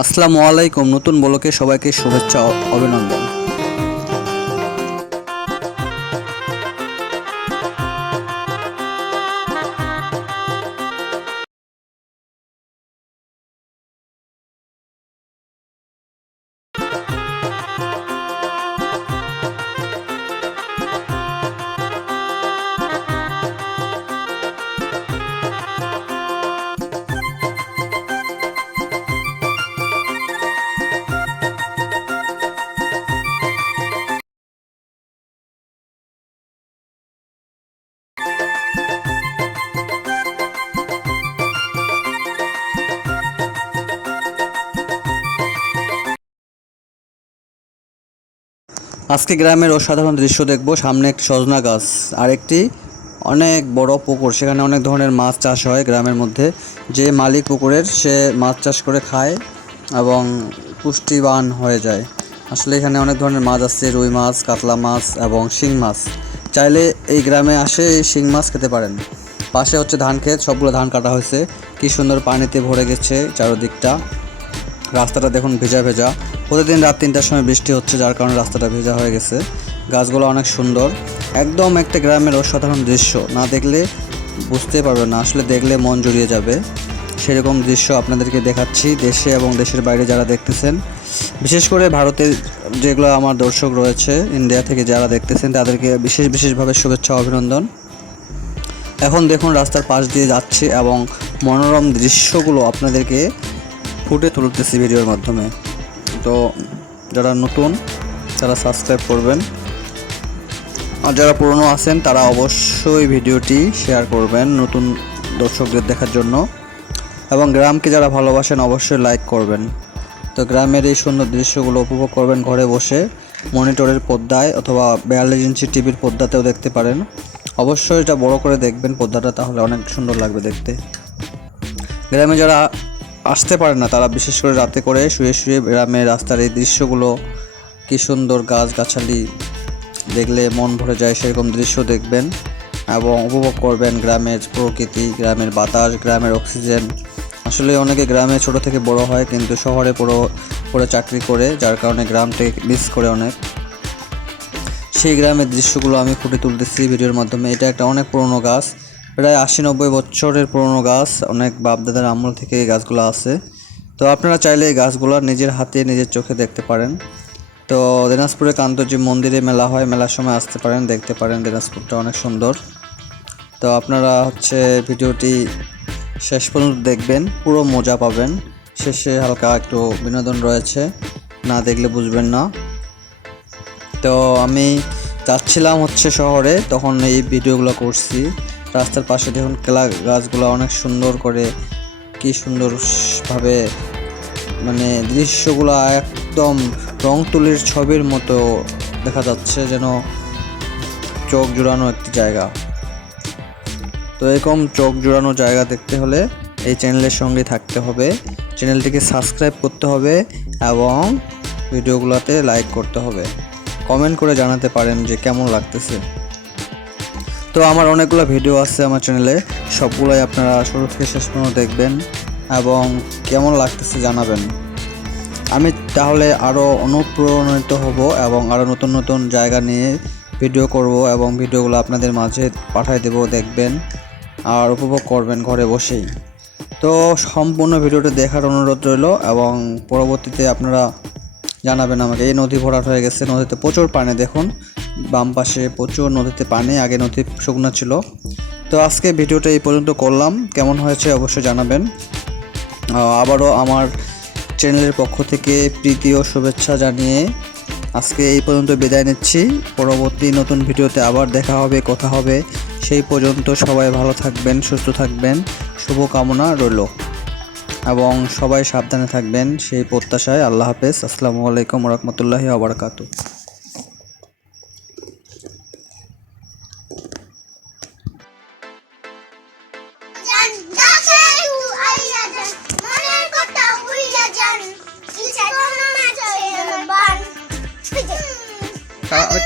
আসসালামু আলাইকুম। নতুন বলকে সবাইকে শুভেচ্ছা অভিনন্দন। আজকে গ্রামের অসাধারণ দৃশ্য দেখব। সামনে একটি সজনা গাছ আর একটি অনেক বড় পুকুর, সেখানে অনেক ধরনের মাছ চাষ হয় গ্রামের মধ্যে। যে মালিক পুকুরের, সে মাছ চাষ করে খায় এবং পুষ্টিবান হয়ে যায়। আসলে এখানে অনেক ধরনের মাছ আছে, রুই মাছ, কাতলা মাছ এবং শিং মাছ। চাইলে এই গ্রামে আসে এই শিং মাছ খেতে পারেন। পাশে হচ্ছে ধান ক্ষেত, সবগুলো ধান কাটা হয়েছে। কি সুন্দর পানিতে ভরে গেছে চারদিকটা। রাস্তাটা দেখুন ভেজা ভেজা। প্রতিদিন রাত তিনটার সময় বৃষ্টি হচ্ছে, যার কারণে রাস্তাটা ভেজা হয়ে গেছে। গাছগুলো অনেক সুন্দর। একদম একটা গ্রামের অসাধারণ দৃশ্য। না দেখলে বুঝতে পারবে না, আসলে দেখলে মন জুড়িয়ে যাবে। সেরকম দৃশ্য আপনাদেরকে দেখাচ্ছি দেশে এবং দেশের বাইরে যারা দেখতেছেন। বিশেষ করে ভারতের যেগুলো আমার দর্শক রয়েছে, ইন্ডিয়া থেকে যারা দেখতেছেন, তাদেরকে বিশেষ বিশেষভাবে শুভেচ্ছা, অভিনন্দন। এখন দেখুন রাস্তার পাশ দিয়ে যাচ্ছে এবং মনোরম দৃশ্যগুলো আপনাদেরকে ফুটে তুলতেছি ভিডিওর মাধ্যমে। তো যারা নতুন, তারা সাবস্ক্রাইব করবেন। আর যারা পুরনো আছেন, তারা অবশ্যই ভিডিওটি শেয়ার করবেন নতুন দর্শকদের দেখার জন্য। এবং গ্রামকে যারা ভালোবাসেন, অবশ্যই লাইক করবেন। তো গ্রামের এই সুন্দর দৃশ্যগুলো উপভোগ করবেন ঘরে বসে। মনিটরের পর্দায় অথবা বিয়াল্লিশ ইঞ্চি টিভির পর্দাতেও দেখতে পারেন। অবশ্যই এটা বড় করে দেখবেন পর্দাটা, তাহলে অনেক সুন্দর লাগবে দেখতে। গ্রামে যারা আসতে পারে না। তারা বিশেষ করে রাতে করে শুয়ে শুয়ে গ্রামের রাস্তার এই দৃশ্যগুলো, কী সুন্দর গাছগাছালি দেখলে মন ভরে যায় সেরকম দৃশ্য দেখবেন এবং উপভোগ করবেন গ্রামের প্রকৃতি, গ্রামের বাতাস, গ্রামের অক্সিজেন। আসলে অনেকে গ্রামে ছোট থেকে বড় হয় কিন্তু শহরে পুরো পড়ে চাকরি করে, যার কারণে গ্রামটাকে মিস করে অনেক। সেই গ্রামের দৃশ্যগুলো আমি ফুটে তুলতেছি ভিডিওর মাধ্যমে। এটা একটা অনেক পুরনো গাছ। প্রায় আশি নব্বই বছরের পুরনো গাছ, অনেক বাপদাদার আমল থেকে এই গাছগুলো আছে। তো আপনারা চাইলে এই গাছগুলো নিজের হাতে, নিজের চোখে দেখতে পারেন। তো দিনাজপুরে কান্তজি মন্দিরে মেলা হয়, মেলার সময় আসতে পারেন, দেখতে পারেন দিনাজপুরটা অনেক সুন্দর। তো আপনারা হচ্ছে ভিডিওটি শেষ পর্যন্ত দেখবেন, পুরো মজা পাবেন। শেষে হালকা একটু বিনোদন রয়েছে, না দেখলে বুঝবেন না। তো আমি যাচ্ছিলাম হচ্ছে শহরে, তখন এই ভিডিওগুলো করছি। রাস্তার পাশে দেখুন কেলা গাছগুলো অনেক সুন্দর করে কি সুন্দরভাবে মানে দৃশ্যগুলো একদম রং তুলির ছবির মতো দেখা যাচ্ছে যেন চোখ জুড়ানো একটি জায়গা। তো এরকম চোখ জুড়ানো জায়গা দেখতে হলে এই চ্যানেলের সঙ্গে থাকতে হবে। চ্যানেলটিকে সাবস্ক্রাইব করতে হবে এবং ভিডিওগুলোতে লাইক করতে হবে। কমেন্ট করে জানাতে পারেন যে কেমন লাগতেছে। তো আমার অনেকগুলো ভিডিও আছে আমার চ্যানেলে, সবগুলোই আপনারা শুরু থেকে শেষ পর্যন্ত দেখবেন এবং কেমন লাগতেছে জানাবেন। আমি তাহলে আরও অনুপ্রাণিত হব এবং আরও নতুন নতুন জায়গা নিয়ে ভিডিও করব এবং ভিডিওগুলো আপনাদের মাঝে পাঠিয়ে দেব, দেখবেন আর উপভোগ করবেন ঘরে বসেই। তো সম্পূর্ণ ভিডিওটা দেখার অনুরোধ রইল এবং পরবর্তীতে আপনারা জানাবেন আমাকে, এই নদী ভরাট হয়ে গেছে, নদীতে প্রচুর পানি, দেখুন। বাম পাশে প্রচুর নদীতে পানি, আগে নদী শুকনো ছিল। তো আজকে ভিডিওটা এই পর্যন্ত করলাম। কেমন হয়েছে অবশ্যই জানাবেন। আবারও আমার চ্যানেলের পক্ষ থেকে প্রীতি ও শুভেচ্ছা জানিয়ে আজকে এই পর্যন্ত বিদায় নিচ্ছি। পরবর্তী নতুন ভিডিওতে আবার দেখা হবে, কথা হবে। সেই পর্যন্ত সবাই ভালো থাকবেন, সুস্থ থাকবেন। শুভকামনা রইল। এবং সবাই সাবধানে থাকবেন সেই প্রত্যাশায়। আল্লাহ হাফেজ। আসসালামু আলাইকুম রহমতুল্লাহি আবরকাতু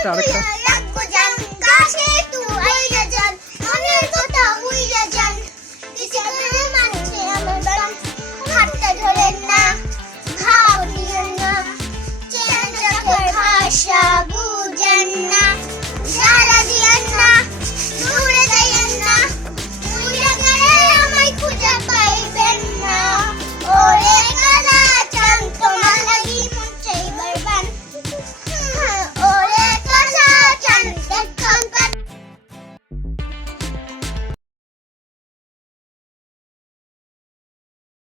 Oh 坑